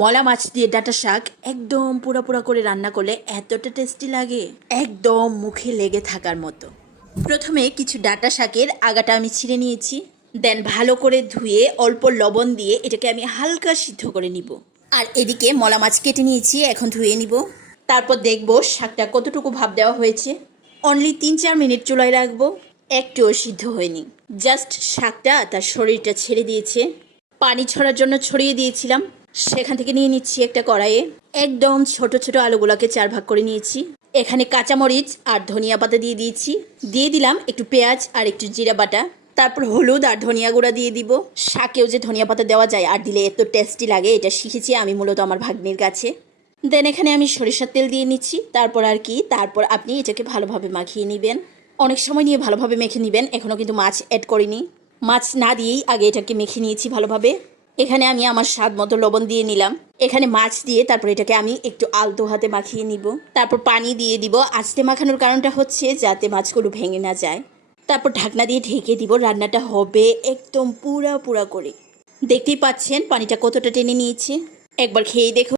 মলা মাছ দিয়ে ডাঁটা শাক একদম পুরা পুরা করে রান্না করলে এতটা টেস্টি লাগে, একদম মুখে লেগে থাকার মতো। প্রথমে কিছু ডাঁটা শাকের আগাটা আমি ছিঁড়ে নিয়েছি, দেন ভালো করে ধুয়ে অল্প লবণ দিয়ে এটাকে আমি হালকা সিদ্ধ করে নিব। আর এদিকে মলা মাছ কেটে নিয়েছি, এখন ধুয়ে নিব। তারপর দেখব শাকটা কতটুকু ভাপ দেওয়া হয়েছে। অনলি 3-4 মিনিট চুলায় রাখবো, একটুও সিদ্ধ হয়নি। জাস্ট শাকটা তার শরীরটা ছেড়ে দিয়েছে, পানি ছড়ার জন্য ছড়িয়ে দিয়েছিলাম। সেখান থেকে নিয়ে নিচ্ছি একটা কড়াইয়ে, একদম ছোট ছোট আলুগুলোকে 4 ভাগ করে নিয়েছি। এখানে কাঁচামরিচ আর ধনিয়া পাতা দিয়ে দিয়েছি, দিয়ে দিলাম একটু পেঁয়াজ আর একটু জিরা বাটা, তারপর হলুদ আর ধনিয়া গুঁড়া দিয়ে দিব। শাকেও যে ধনিয়া পাতা দেওয়া যায় আর দিলে এত টেস্টি লাগে, এটা শিখেছি আমি মূলত আমার ভাগ্নির কাছে। দেন এখানে আমি সরিষার তেল দিয়ে নিচ্ছি। তারপর আপনি এটাকে ভালোভাবে মাখিয়ে নেবেন, অনেক সময় নিয়ে ভালোভাবে মেখে নেবেন। এখনও কিন্তু মাছ অ্যাড করিনি, মাছ না দিয়েই আগে এটাকে মেখে নিয়েছি ভালোভাবে। এখানে আমি আমার স্বাদ মতো লবণ দিয়ে নিলাম। এখানে মাছ দিয়ে তারপর এটাকে আমি একটু আলতো হাতে মাখিয়ে নিব। তারপর পানি দিয়ে দিব। আস্তে মাখানোর কারণটা হচ্ছে যাতে মাছগুলো ভেঙে না যায়। তারপর ঢাকনা দিয়ে ঢেকে দিব। রান্নাটা হবে একদম পুরা পুরা করে। দেখতেই পাচ্ছেন পানিটা কতটা টেনে নিয়েছে, একবার খেয়ে দেখুন।